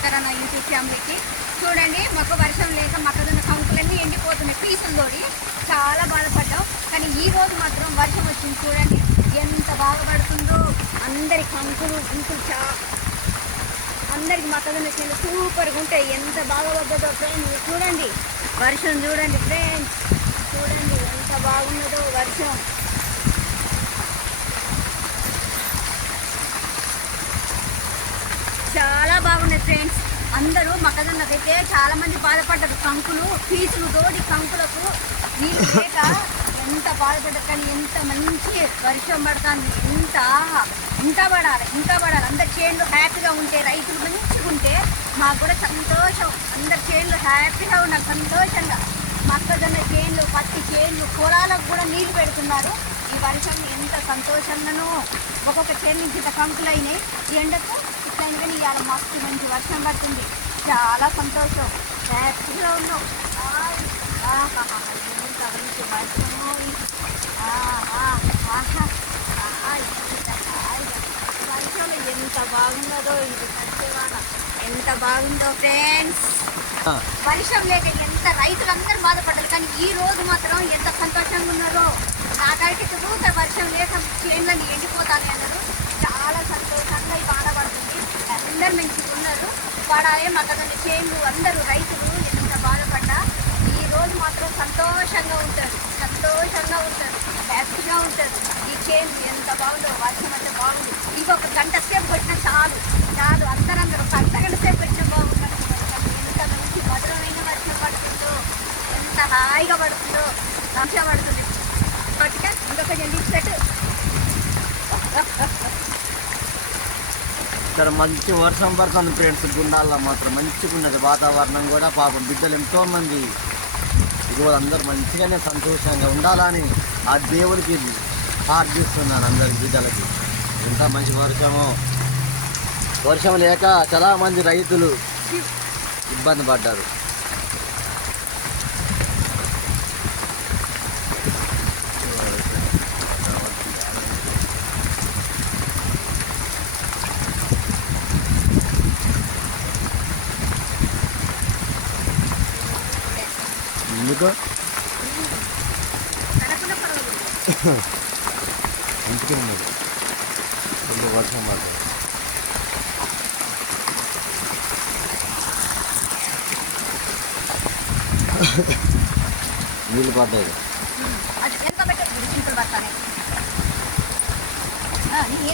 నమస్కారం నా యూట్యూబ్ ఫ్యామిలీకి. చూడండి, మాకు వర్షం లేక మొక్కజొన్న కంకులన్నీ ఎండిపోతున్నాయి, పీసులతోటి చాలా బాధపడ్డాం. కానీ ఈ రోజు మాత్రం వర్షం వచ్చింది. చూడండి ఎంత బాగా పడుతుందో. అందరి కంకులు అందరికి మొక్కజొన్న చేను సూపర్గా ఉంటాయి. ఎంత బాగా పడ్డదో ఫ్రెండ్స్. చూడండి వర్షం, చూడండి ఫ్రెండ్స్, చూడండి ఎంత బాగున్నదో వర్షం. చాలా బాగున్నాయి ఫ్రెండ్స్. అందరూ మొక్కజొన్నకైతే చాలా మంది బాధపడ్డారు. కంకులు పీసులు తోడి కంకులకు నీళ్ళు లేక ఎంత బాధపడ్డారు. కానీ ఎంత మంచి వర్షం పడుతుంది. ఇంకా పడాలి. అందరి చేనులు హ్యాపీగా ఉంటే, రైతులు మంచిగా ఉంటే మాకు కూడా సంతోషం. అందరి చేనులు హ్యాపీగా ఉన్నారు, సంతోషంగా. మొక్కజొన్న చేనులు, పత్తి చేనులు, పొలాలకు కూడా నీళ్లు పెడుతున్నారు. ఈ వర్షం ఎంత సంతోషంగానో. ఒక్కొక్క చేను నుంచి ఇంత కంకులు అయినాయి. ఈ ఎండకు ఇట్లయినా కానీ ఇవాళ మస్తు మంచి వర్షం పడుతుంది. చాలా సంతోషం, హ్యాపీగా ఉన్నాం. ఎంత మంచి వర్షము. వర్షంలో ఎంత బాగున్నదో. ఇది వచ్చేవాళ్ళ ఎంత బాగుందో ఫ్రెండ్స్. వర్షం లేక ఎంత రైతులందరూ బాధపడ్డారు. కానీ ఈ రోజు మాత్రం ఎంత సంతోషంగా ఉన్నారో. నాకైతే ఊత వర్షం లేక చేనులని ఎండిపోతాను అన్నారు. చాలా సంతోషంగా ఈ బాధపడుతుంది. అందరు మంచిగా ఉన్నారు. పడాలే మొక్కజొన్న చేనులు, అందరూ రైతులు ఎంత బాధపడ్డా ఈ రోజు మాత్రం సంతోషంగా ఉంటారు, హ్యాపీగా ఉంటారు. ఈ చేను ఎంత బాగుందో. వర్షం అంటే బాగుంది. ఇంకొక గంట సేపు పెట్టినా చాలు. అందరూ ఒక అర్ధగంట సేపు పెట్టినా బాగుంటుంది. ఎంత మంచి మధురమైన వర్షం పడుతుందో, ఎంత హాయిగా పడుతుందో. వర్షం పడుతుంది. పట్టుగా ఇంకొక పెట్టు. ఇక్కడ మంచి వర్షం పడుతుంది ఫ్రెండ్స్. గుండాల్లో మాత్రం మంచిగా ఉన్నది వాతావరణం కూడా. పాపం బిడ్డలు ఎంతోమంది ఈరోజు అందరూ మంచిగానే సంతోషంగా ఉండాలని ఆ దేవుడికి ప్రార్థిస్తున్నాను. అందరి బిడ్డలకి ఎంత మంచి వర్షమో. వర్షం లేక చాలామంది రైతులు ఇబ్బంది పడ్డారు. ఎందుకు ఇంటికి వర్షం పడుతుంది. నీళ్ళు పడ్డాయి.